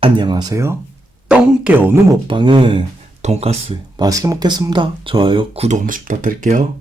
안녕하세요. 똥개 어느 먹방은 돈가스 맛있게 먹겠습니다. 좋아요, 구독 한 번씩 부탁드릴게요.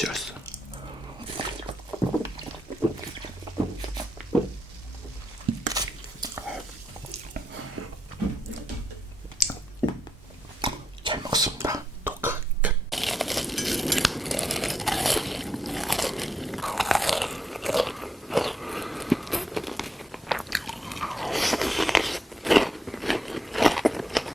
Сейчас.